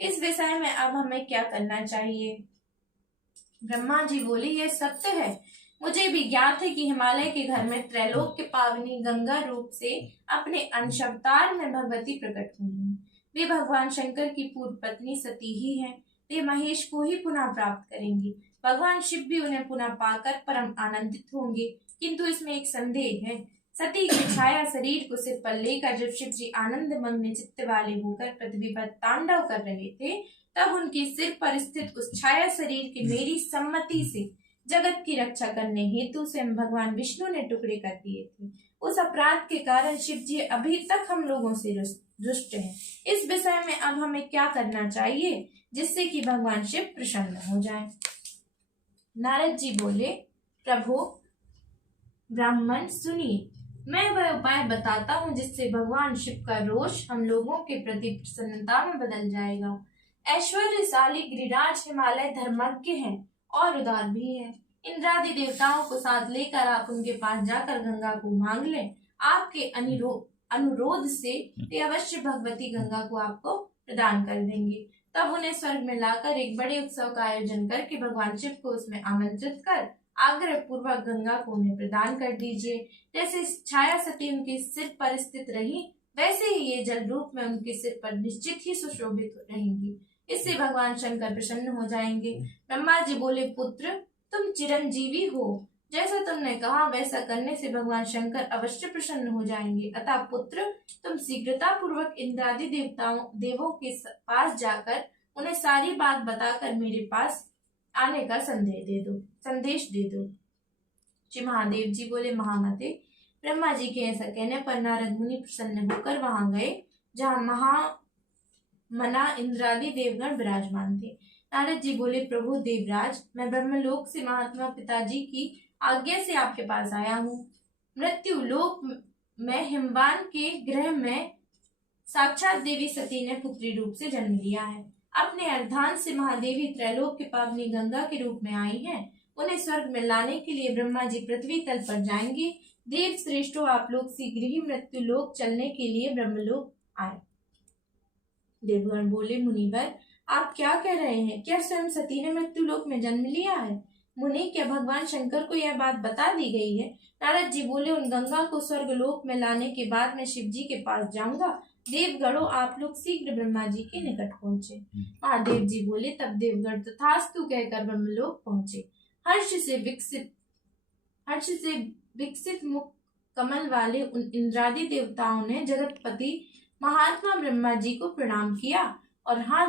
इस विषय में अब हमें क्या करना चाहिए? ब्रह्मा जी बोले, यह सत्य है। मुझे भी ज्ञात है कि हिमालय के घर में त्रैलोक के पावनी गंगा रूप से अपने अंश अवतार में भगवती प्रकट हुई हैं। वे भगवान शंकर की पूर्व पत्नी सती ही हैं। वे महेश को ही पुनः प्राप्त करेंगी। भगवान शिव भी उन्हें पुनः पाकर परम आनंदित होंगे। किंतु इसमें एक संदेह है। सती के छाया शरीर को सिर पर लेकर जब शिव जी आनंद मग्न चित्त वाले होकर पृथ्वी पर तांडव कर रहे थे, तब उनके सिर पर स्थित उस छाया शरीर के मेरी सम्मति से जगत की रक्षा करने हेतु स्वयं भगवान विष्णु ने टुकड़े कर दिए थे। उस अपराध के कारण शिव जी अभी तक हम लोगों से रुष्ट हैं। इस विषय में अब हमें क्या करना चाहिए जिससे कि भगवान शिव प्रसन्न हो जाएं? नारद जी बोले, प्रभु ब्राह्मण सुनिए, मैं वह उपाय बताता हूँ जिससे भगवान शिव का रोष हम लोगों के प्रति प्रसन्नता में बदल जाएगा। ऐश्वर्यशाली गिरिराज हिमालय धर्मज्ञ हैं और उदार भी हैं। इंद्रादि देवताओं को साथ लेकर आप उनके पास जाकर गंगा को मांग लें। आपके अनुरोध से वे अवश्य भगवती गंगा को आपको प्रदान कर देंगे। तब उन्हें स्वर्ग में लाकर एक बड़े उत्सव का आयोजन करके भगवान शिव को उसमें आमंत्रित कर आग्रह पूर्वक गंगा को उन्हें प्रदान कर दीजिए। जैसे छाया सती उनके सिर पर स्थित रही, वैसे ही ये जल रूप में उनके सिर पर निश्चित ही सुशोभित रहेंगी। इससे भगवान शंकर प्रसन्न हो जाएंगे। ब्रह्मा जी बोले, पुत्र तुम चिरंजीवी हो। जैसा तुमने कहा वैसा करने से भगवान शंकर अवश्य प्रसन्न हो जाएंगे। अतः पुत्र तुम शीघ्रता पूर्वक इंद्रादि देवों के पास जाकर उन्हें सारी बात बताकर मेरे पास आने का संदेश दे दो। श्री महादेव जी बोले, महामते, ब्रह्मा जी के ऐसा कहने पर नारद मुनि प्रसन्न होकर वहां गए जहाँ मना इंद्रादि देवगण विराजमान थे। नारद जी बोले, प्रभु देवराज, मैं ब्रह्मलोक से महात्मा पिताजी की आज्ञा से आपके पास आया हूँ। मृत्यु लोक में हिमवान के गृह में साक्षात देवी सती ने पुत्री रूप से जन्म लिया है। अपने अर्धांश से महादेवी त्रैलोक के पावनी गंगा के रूप में आई हैं। उन्हें स्वर्ग में लाने के लिए ब्रह्मा जी पृथ्वी तल पर जाएंगे। देव श्रेष्ठों, आप लोग शीघ्र ही मृत्यु लोक चलने के लिए ब्रह्मलोक आए। देवगण बोले, मुनिवर आप क्या कह रहे हैं? क्या स्वयं सती ने मृत्यु लोक में जन्म लिया है? मुनि, क्या भगवान शंकर को यह बात बता दी गई है? नारद जी बोले, उन गंगा को स्वर्ग लोक में लाने के बाद मैं शिव जी के पास जाऊंगा। देवगणों, आप लोग शीघ्र ब्रह्मा जी के निकट पहुंचे। महादेव जी बोले, तब देवगण तथास्तु कहकर ब्रह्मलोक पहुंचे। हर्ष से विकसित मुख कमल वाले उन इंद्रादि देवताओं ने जगतपति महात्मा ब्रह्मा जी को प्रणाम किया और हाथ